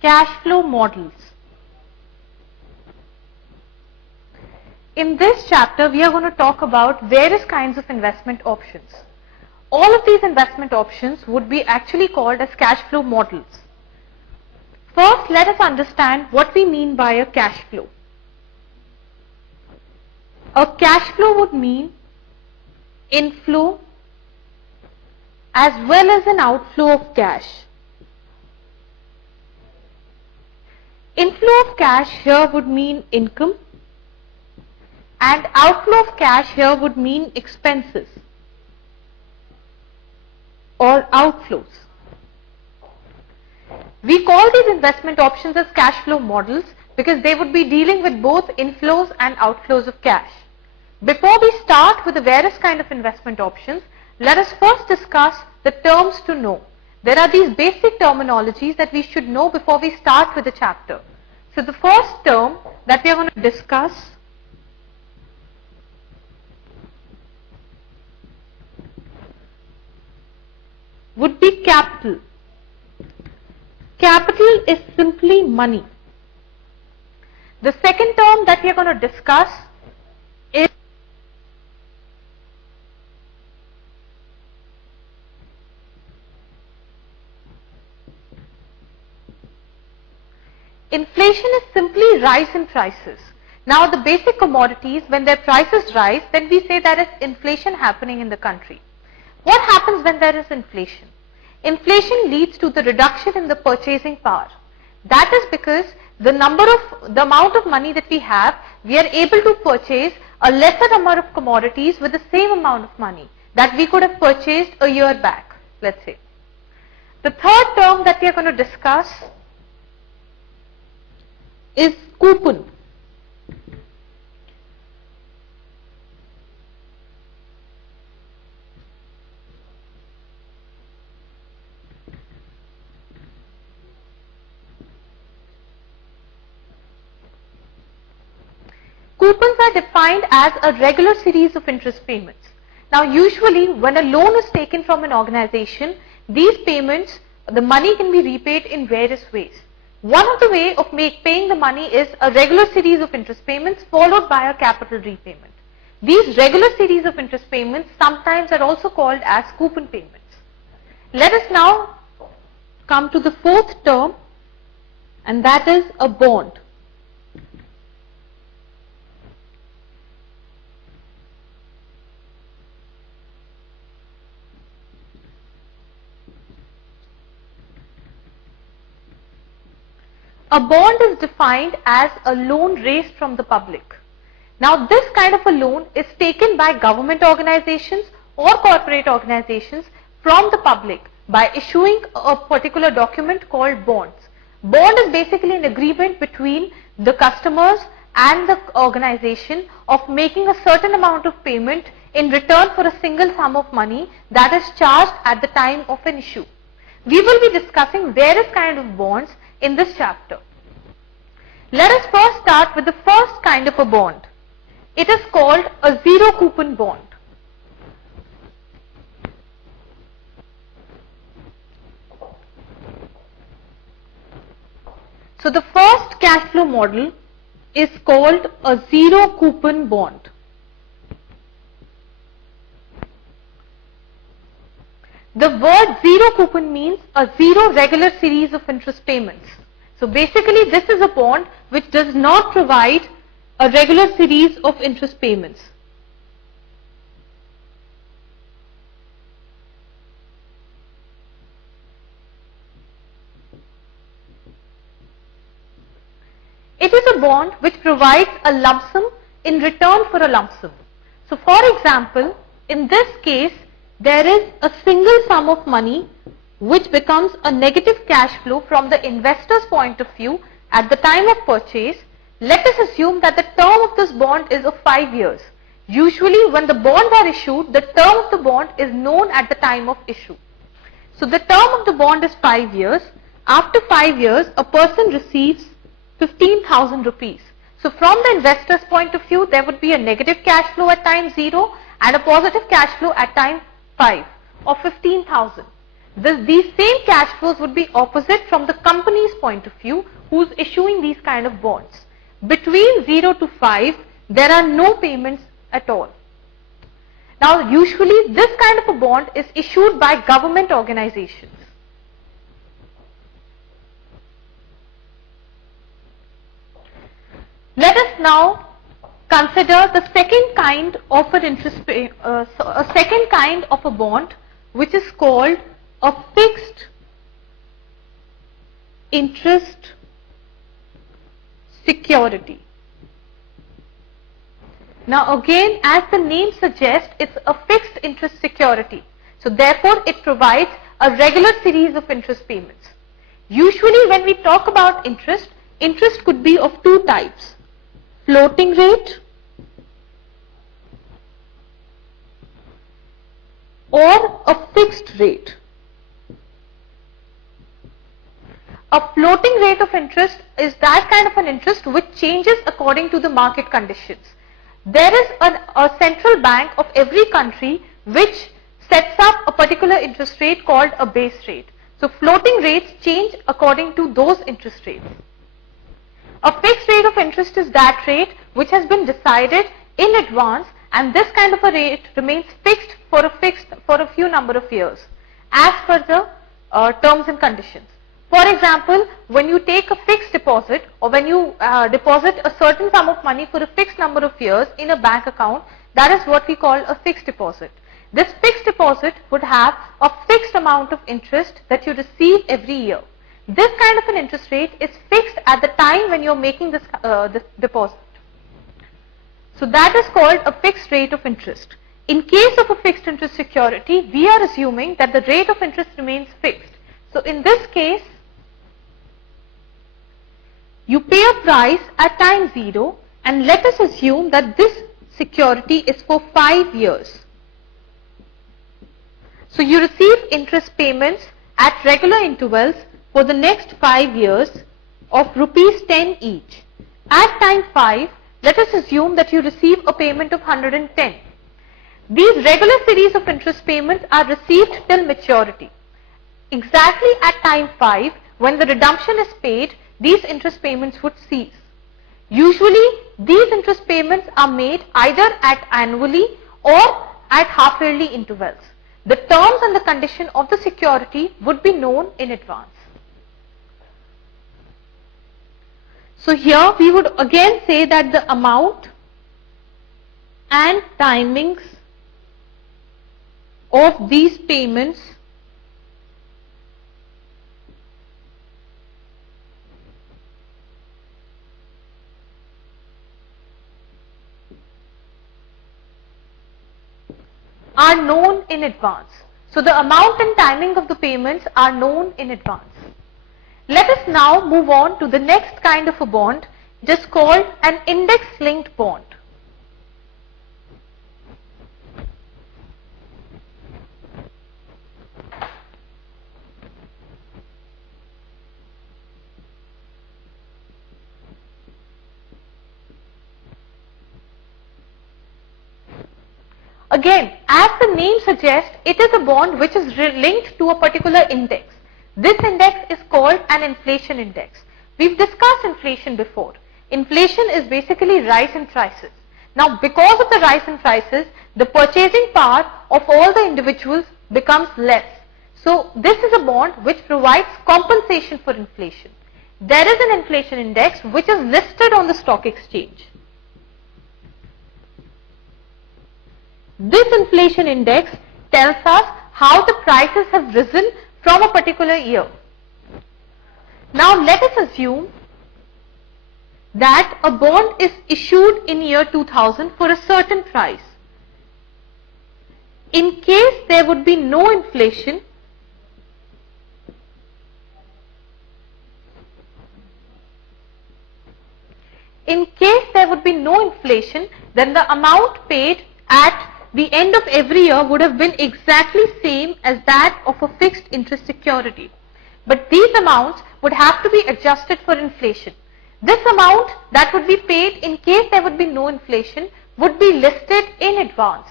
cash flow models. In this chapter, we are going to talk about various kinds of investment options. All of these investment options would be actually called as cash flow models. First, let us understand what we mean by a cash flow. A cash flow would mean inflow as well as an outflow of cash. Inflow of cash here would mean income, and outflow of cash here would mean expenses or outflows. We call these investment options as cash flow models because they would be dealing with both inflows and outflows of cash. Before we start with the various kind of investment options, let us first discuss the terms to know. There are these basic terminologies that we should know before we start with the chapter. So the first term that we are going to discuss would be capital. Capital is simply money. The second term that we are going to discuss is inflation is simply rise in prices. Now the basic commodities, when their prices rise, then we say there is inflation happening in the country. What happens when there is inflation? Inflation leads to the reduction in the purchasing power. That is because the amount of money that we have, we are able to purchase a lesser number of commodities with the same amount of money that we could have purchased a year back, let's say. The third term that we are going to discuss is coupon. Coupons are defined as a regular series of interest payments. Now usually when a loan is taken from an organization, these payments, the money can be repaid in various ways. One of the way of paying the money is a regular series of interest payments followed by a capital repayment. These regular series of interest payments sometimes are also called as coupon payments. Let us now come to the fourth term, and that is a bond. A bond is defined as a loan raised from the public. Now this kind of a loan is taken by government organizations or corporate organizations from the public by issuing a particular document called bonds. Bond is basically an agreement between the customers and the organization of making a certain amount of payment in return for a single sum of money that is charged at the time of an issue. We will be discussing various kinds of bonds in this chapter. Let us first start with the first kind of a bond. It is called a zero coupon bond. So the first cash flow model is called a zero coupon bond. The word zero coupon means a zero regular series of interest payments. So basically this is a bond which does not provide a regular series of interest payments. It is a bond which provides a lump sum in return for a lump sum. So for example, in this case, there is a single sum of money which becomes a negative cash flow from the investor's point of view at the time of purchase. Let us assume that the term of this bond is of 5 years. Usually when the bonds are issued, the term of the bond is known at the time of issue. So the term of the bond is 5 years. After 5 years, a person receives 15,000 rupees. So from the investor's point of view, there would be a negative cash flow at time 0 and a positive cash flow at time 5 of 15,000. These same cash flows would be opposite from the company's point of view, who's issuing these kind of bonds. Between 0 to 5, there are no payments at all. Now, usually this kind of a bond is issued by government organizations. Let us now consider the second kind of an a second kind of a bond, which is called a fixed interest security. Now again, as the name suggests, it's a fixed interest security. So therefore, it provides a regular series of interest payments. Usually when we talk about interest, interest could be of two types: floating rate or a fixed rate. A floating rate of interest is that kind of an interest which changes according to the market conditions. There is a central bank of every country which sets up a particular interest rate called a base rate. So floating rates change according to those interest rates. A fixed rate of interest is that rate which has been decided in advance, and this kind of a rate remains fixed for a few number of years as per the terms and conditions. For example, when you take a fixed deposit, or when you deposit a certain sum of money for a fixed number of years in a bank account, that is what we call a fixed deposit. This fixed deposit would have a fixed amount of interest that you receive every year. This kind of an interest rate is fixed at the time when you are making this deposit. So that is called a fixed rate of interest. In case of a fixed interest security, we are assuming that the rate of interest remains fixed. So in this case, you pay a price at time 0, and let us assume that this security is for 5 years. So you receive interest payments at regular intervals for the next 5 years of rupees 10 each. At time 5, let us assume that you receive a payment of 110. These regular series of interest payments are received till maturity. Exactly at time 5, when the redemption is paid, these interest payments would cease. Usually, these interest payments are made either at annually or at half-yearly intervals. The terms and the condition of the security would be known in advance. So here we would again say that the amount and timings of these payments are known in advance. So the amount and timing of the payments are known in advance. Let us now move on to the next kind of a bond, just called an index-linked bond. Again, as the name suggests, it is a bond which is linked to a particular index. This index is called an inflation index. We've discussed inflation before. Inflation is basically rise in prices. Now, because of the rise in prices, the purchasing power of all the individuals becomes less. So, this is a bond which provides compensation for inflation. There is an inflation index which is listed on the stock exchange. This inflation index tells us how the prices have risen from a particular year. Now let us assume that a bond is issued in year 2000 for a certain price. In case there would be no inflation, then the amount paid at the end of every year would have been exactly same as that of a fixed interest security. But these amounts would have to be adjusted for inflation. This amount that would be paid in case there would be no inflation would be listed in advance.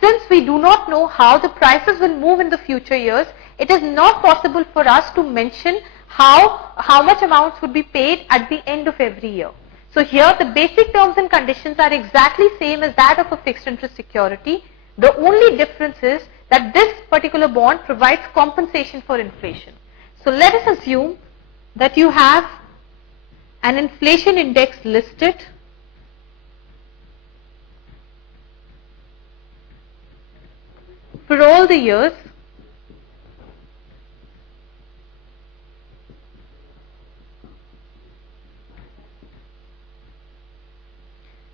Since we do not know how the prices will move in the future years, it is not possible for us to mention how much amounts would be paid at the end of every year. So here the basic terms and conditions are exactly same as that of a fixed interest security. The only difference is that this particular bond provides compensation for inflation. So let us assume that you have an inflation index listed for all the years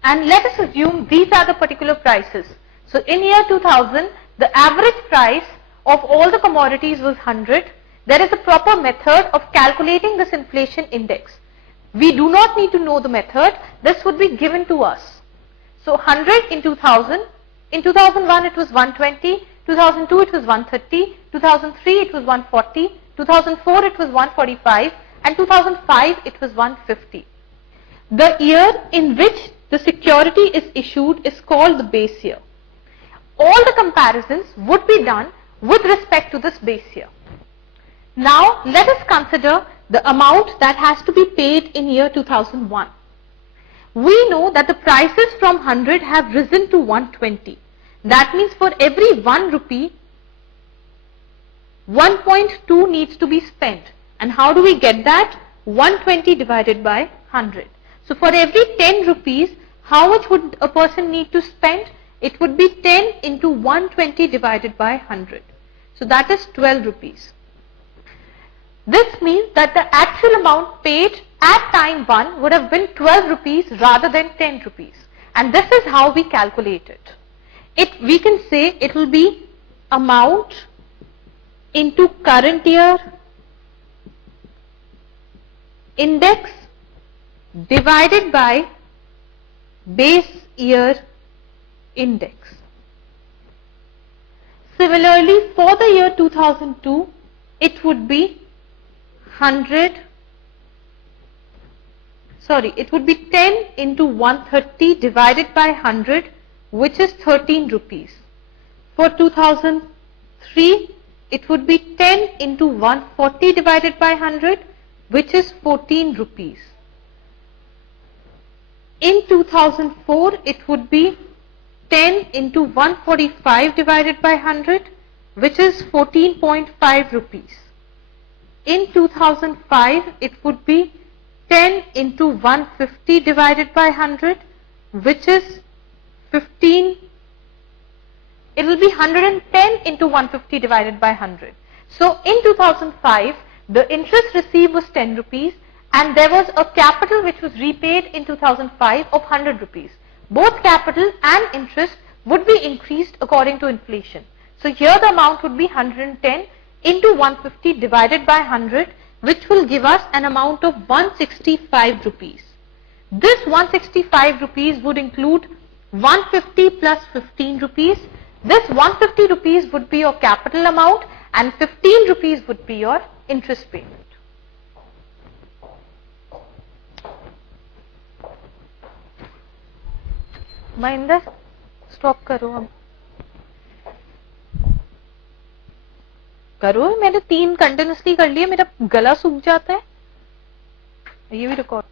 and let us assume these are the particular prices. So in year 2000, the average price of all the commodities was 100. There is a proper method of calculating this inflation index. We do not need to know the method. This would be given to us. So 100 in 2000. In 2001 it was 120. 2002 it was 130. 2003 it was 140. 2004 it was 145. And 2005 it was 150. The year in which the security is issued is called the base year. All the comparisons would be done with respect to this base year. Now let us consider the amount that has to be paid in year 2001. We know that the prices from 100 have risen to 120. That means for every 1 rupee, 1.2 needs to be spent. And how do we get that? 120 divided by 100. So for every 10 rupees, how much would a person need to spend? It would be 10 into 120 divided by 100. So that is 12 rupees. This means that the actual amount paid at time 1 would have been 12 rupees rather than 10 rupees. And this is how we calculate it. We can say it will be amount into current year index divided by base year index. Similarly, for the year 2002, it would be 10 into 130 divided by 100, which is 13 rupees. For 2003, it would be 10 into 140 divided by 100, which is 14 rupees. In 2004, it would be 10 into 145 divided by 100, which is 14.5 rupees. In 2005, it would be 10 into 150 divided by 100, which is 15. It will be 110 into 150 divided by 100. So in 2005, the interest received was 10 rupees and there was a capital which was repaid in 2005 of 100 rupees. Both capital and interest would be increased according to inflation. So here the amount would be 110 into 150 divided by 100, which will give us an amount of 165 rupees. This 165 rupees would include 150 plus 15 rupees. This 150 rupees would be your capital amount and 15 rupees would be your interest payment. Mahinder, stop करो अब. करो, मैंने 3 continuously कर लिए, मेरा गला सूख जाता है. ये भी रिकॉर्ड